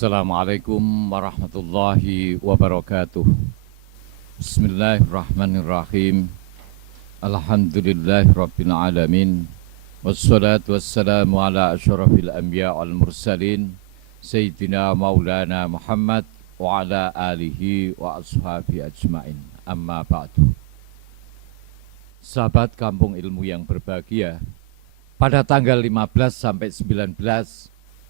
Assalamualaikum warahmatullahi wabarakatuh. Bismillahirrahmanirrahim. Alhamdulillahirabbil alamin. Wassalatu wassalamu ala asyrafil anbiya wal mursalin Sayyidina Maulana Muhammad wa ala alihi wa ashabi ajmain. Amma ba'du. Sahabat Kampung Ilmu yang berbahagia, pada tanggal 15 sampai 19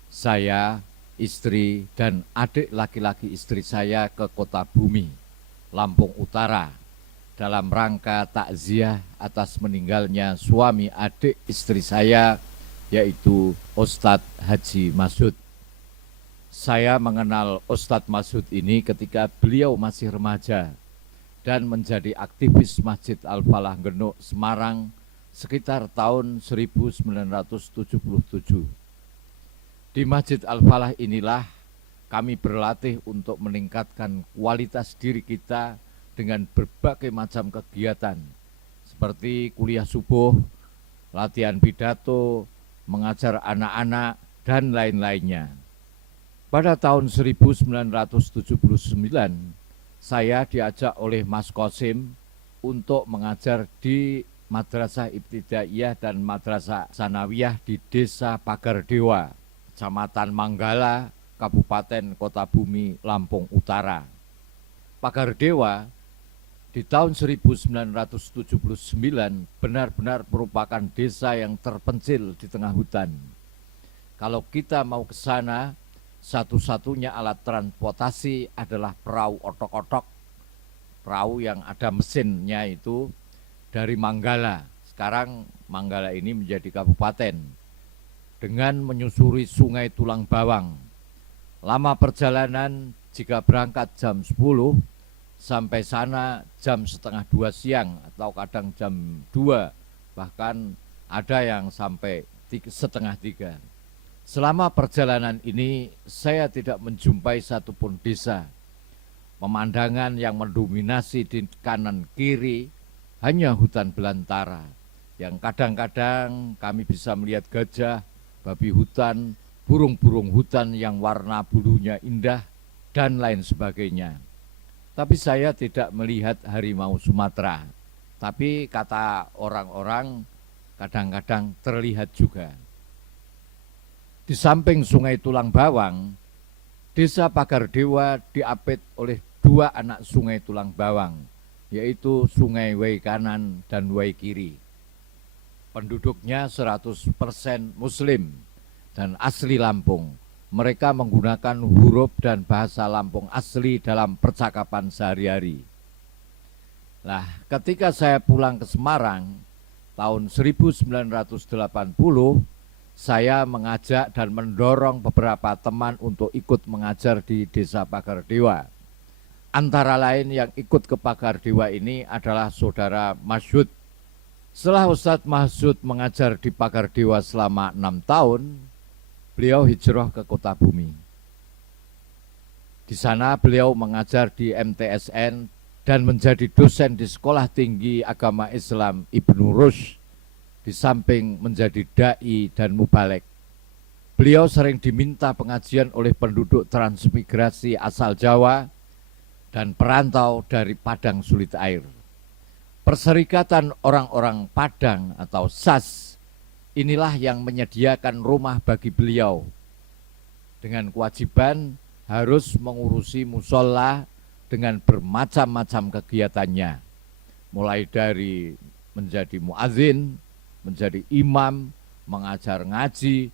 saya, istri dan adik laki-laki istri saya ke Kota Bumi, Lampung Utara dalam rangka takziah atas meninggalnya suami adik istri saya, yaitu Ustadz Haji Masud. Saya mengenal Ustadz Masud ini ketika beliau masih remaja dan menjadi aktivis Masjid Al-Falah Genuk, Semarang sekitar tahun 1977. Di Masjid Al-Falah inilah kami berlatih untuk meningkatkan kualitas diri kita dengan berbagai macam kegiatan seperti kuliah subuh, latihan pidato, mengajar anak-anak, dan lain-lainnya. Pada tahun 1979, saya diajak oleh Mas Qasim untuk mengajar di Madrasah Ibtidaiyah dan Madrasah Sanawiyah di Desa Pagardewa, Kecamatan Manggala, Kabupaten Kota Bumi, Lampung Utara. Pagardewa di tahun 1979 benar-benar merupakan desa yang terpencil di tengah hutan. Kalau kita mau ke sana, satu-satunya alat transportasi adalah perahu otok-otok, perahu yang ada mesinnya itu dari Manggala. Sekarang Manggala ini menjadi kabupaten, dengan menyusuri Sungai Tulang Bawang. Lama perjalanan jika berangkat jam 10, sampai sana jam setengah 2 siang atau kadang jam 2, bahkan ada yang sampai setengah 3. Selama perjalanan ini saya tidak menjumpai satupun desa. Pemandangan yang mendominasi di kanan kiri hanya hutan belantara, yang kadang-kadang kami bisa melihat gajah, babi hutan, burung-burung hutan yang warna bulunya indah, dan lain sebagainya. Tapi saya tidak melihat harimau Sumatera. Tapi kata orang-orang kadang-kadang terlihat juga. Di samping Sungai Tulang Bawang, Desa Pagardewa diapit oleh 2 anak Sungai Tulang Bawang, yaitu Sungai Wai Kanan dan Wai Kiri. Penduduknya 100% Muslim dan asli Lampung. Mereka menggunakan huruf dan bahasa Lampung asli dalam percakapan sehari-hari. Nah, ketika saya pulang ke Semarang tahun 1980, saya mengajak dan mendorong beberapa teman untuk ikut mengajar di Desa Pagardewa. Antara lain yang ikut ke Pagardewa ini adalah Saudara Masud. Setelah Ustadz Masud mengajar di Pagardewa selama 6 tahun, beliau hijrah ke Kota Bumi. Di sana beliau mengajar di MTSN dan menjadi dosen di Sekolah Tinggi Agama Islam Ibnu Rushd, di samping menjadi dai dan mubalek. Beliau sering diminta pengajian oleh penduduk transmigrasi asal Jawa dan perantau dari Padang Sulit Air. Perserikatan Orang-orang Padang atau SAS inilah yang menyediakan rumah bagi beliau dengan kewajiban harus mengurusi musola dengan bermacam-macam kegiatannya, mulai dari menjadi muadzin, menjadi imam, mengajar ngaji,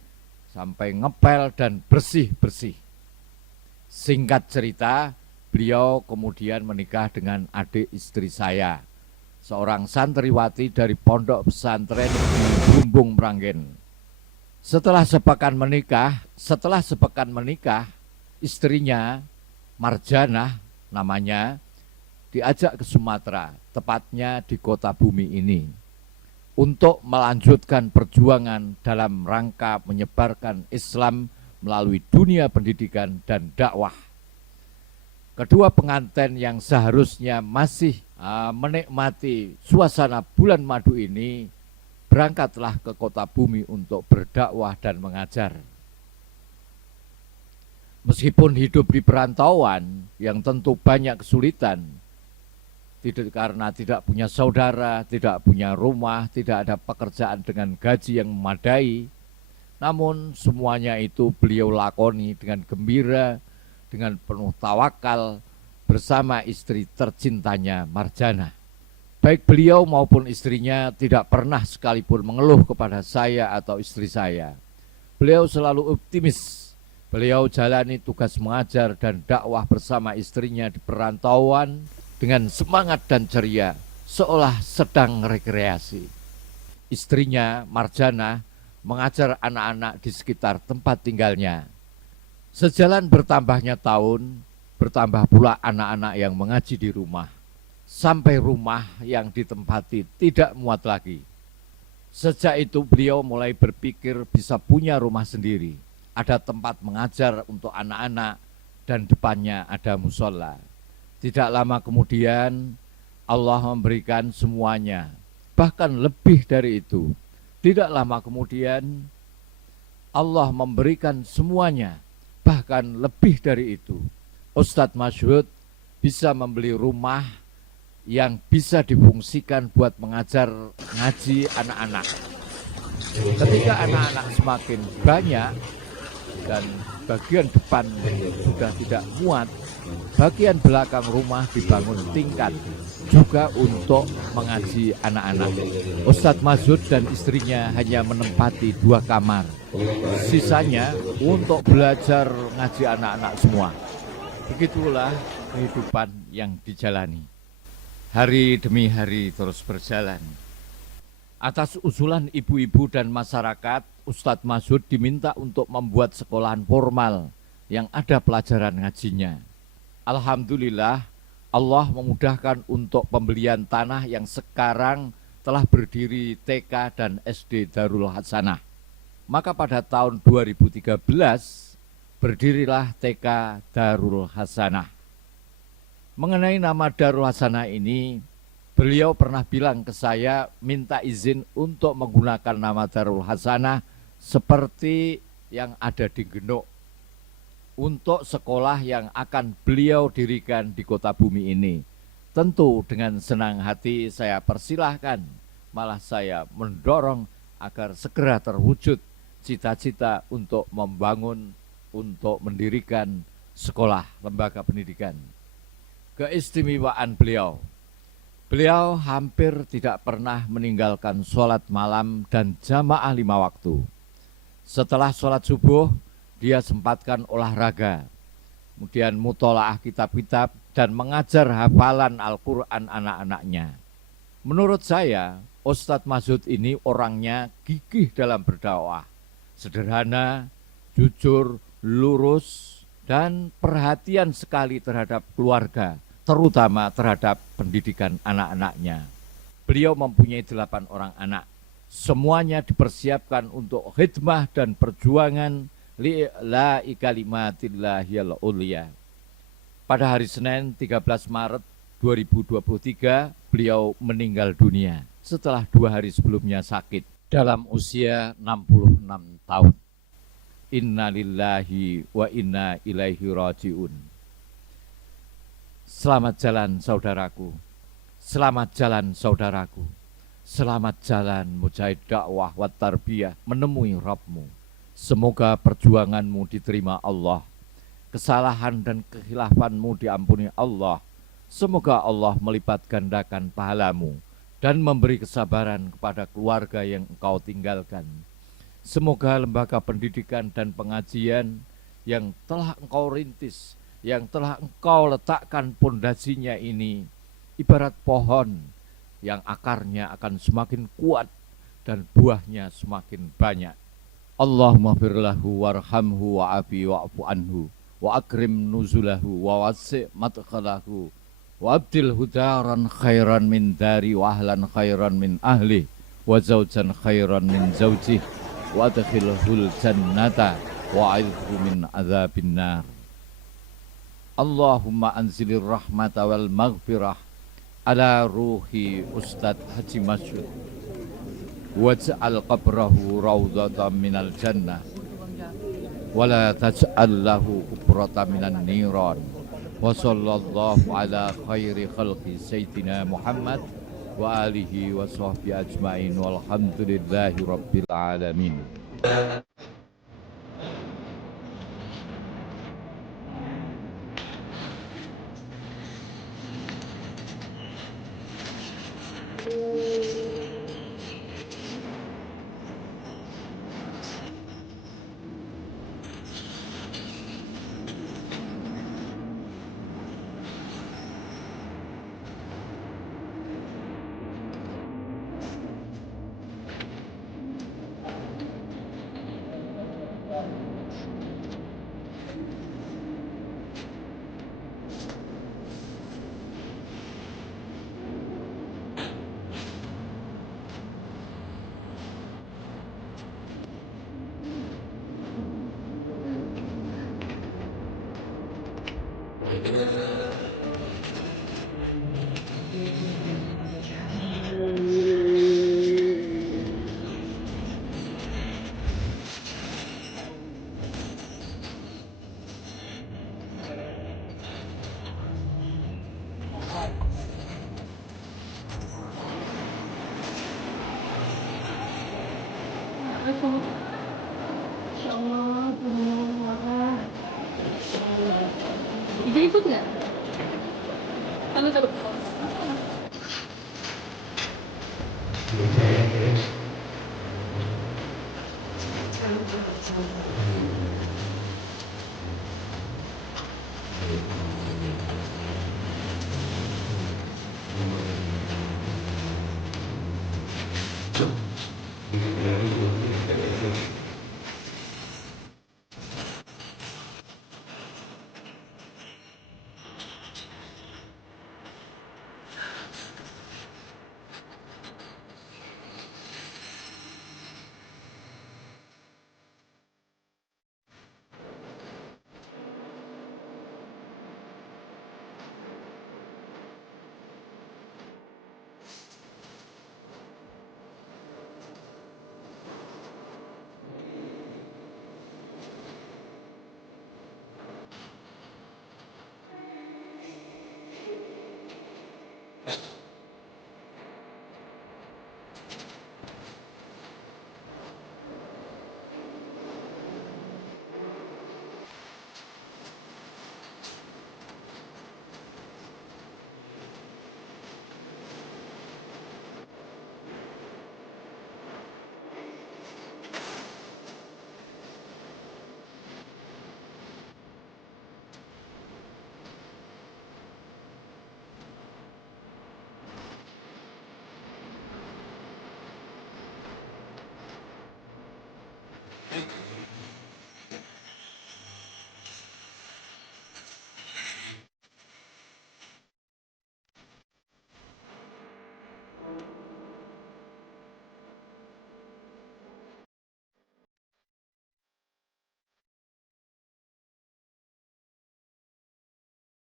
sampai ngepel dan bersih-bersih. Singkat cerita, beliau kemudian menikah dengan adik istri saya, seorang santriwati dari pondok pesantren di Bumbung Meranggen. Setelah sepekan menikah, istrinya Marjanah namanya diajak ke Sumatera, tepatnya di Kota Bumi ini, untuk melanjutkan perjuangan dalam rangka menyebarkan Islam melalui dunia pendidikan dan dakwah. Kedua pengantin yang seharusnya masih menikmati suasana bulan madu ini berangkatlah ke Kota Bumi untuk berdakwah dan mengajar. Meskipun hidup di perantauan yang tentu banyak kesulitan, karena tidak punya saudara, tidak punya rumah, tidak ada pekerjaan dengan gaji yang memadai, namun semuanya itu beliau lakoni dengan gembira, dengan penuh tawakal bersama istri tercintanya Marjana. Baik beliau maupun istrinya tidak pernah sekalipun mengeluh kepada saya atau istri saya. Beliau selalu optimis. Beliau jalani tugas mengajar dan dakwah bersama istrinya di perantauan dengan semangat dan ceria, seolah sedang rekreasi. Istrinya, Marjana, mengajar anak-anak di sekitar tempat tinggalnya. Sejalan bertambahnya tahun, bertambah pula anak-anak yang mengaji di rumah. Sampai rumah yang ditempati tidak muat lagi. Sejak itu beliau mulai berpikir bisa punya rumah sendiri. Ada tempat mengajar untuk anak-anak dan depannya ada musola. Tidak lama kemudian Allah memberikan semuanya, bahkan lebih dari itu. Tidak lama kemudian Allah memberikan semuanya, bahkan lebih dari itu. Ustadz Masyhud bisa membeli rumah yang bisa difungsikan buat mengajar ngaji anak-anak. Ketika anak-anak semakin banyak dan bagian depan sudah tidak muat, bagian belakang rumah dibangun tingkat juga untuk mengaji anak-anak. Ustadz Masyhud dan istrinya hanya menempati 2 kamar. Sisanya untuk belajar ngaji anak-anak semua. Begitulah kehidupan yang dijalani. Hari demi hari terus berjalan. Atas usulan ibu-ibu dan masyarakat, Ustadz Masyhud diminta untuk membuat sekolahan formal yang ada pelajaran ngajinya. Alhamdulillah, Allah memudahkan untuk pembelian tanah yang sekarang telah berdiri TK dan SD Darul Hasanah. Maka pada tahun 2013, berdirilah TK Darul Hasanah. Mengenai nama Darul Hasanah ini, beliau pernah bilang ke saya minta izin untuk menggunakan nama Darul Hasanah seperti yang ada di Genuk untuk sekolah yang akan beliau dirikan di kota bumi ini. Tentu dengan senang hati saya persilahkan, malah saya mendorong agar segera terwujud cita-cita untuk membangun, untuk mendirikan sekolah lembaga pendidikan. Keistimewaan beliau hampir tidak pernah meninggalkan sholat malam dan jamaah 5 waktu. Setelah sholat subuh, dia sempatkan olahraga, kemudian mutolaah kitab-kitab dan mengajar hafalan Al-Quran anak-anaknya. Menurut saya, Ustadz Masyhud ini orangnya gigih dalam berdakwah, sederhana, jujur, lurus, dan perhatian sekali terhadap keluarga, terutama terhadap pendidikan anak-anaknya. Beliau mempunyai 8 orang anak. Semuanya dipersiapkan untuk khidmah dan perjuangan li'ila'i kalimatillahil ulia. Pada hari Senin 13 Maret 2023, beliau meninggal dunia setelah 2 hari sebelumnya sakit dalam usia 66 tahun. Inna lillahi wa inna ilaihi raji'un. Selamat jalan saudaraku, selamat jalan saudaraku, selamat jalan mujahid dakwah wa tarbiyah menemui Rabbmu. Semoga perjuanganmu diterima Allah, kesalahan dan kekhilaafanmu diampuni Allah. Semoga Allah melipat gandakan pahalamu dan memberi kesabaran kepada keluarga yang engkau tinggalkan. Semoga lembaga pendidikan dan pengajian yang telah engkau rintis, yang telah engkau letakkan pondasinya ini, ibarat pohon yang akarnya akan semakin kuat dan buahnya semakin banyak. Allahumma firlahu warhamhu wa'afi wa'afu anhu wa akrim nuzulahu wa wasi' madkhalahu wa abdilhu daran khairan min dari wa ahlan khairan min ahli wa zawjan khairan min zawjih wa adkhilhul jannata wa a'idhu min azabin nar. Allahumma anzilir rahmata wal maghfirah ala ruhi Ustadz Haji Masyhud waj'al qabrahu rawdatan minal jannah ولا تجعل له كفرة من النيران وصلى الله على خير خلق سيدنا محمد وآله وصحبه أجمعين والحمد لله رب العالمين. Insya Allah, marah. Ibu ikut nggak? Kamu takut?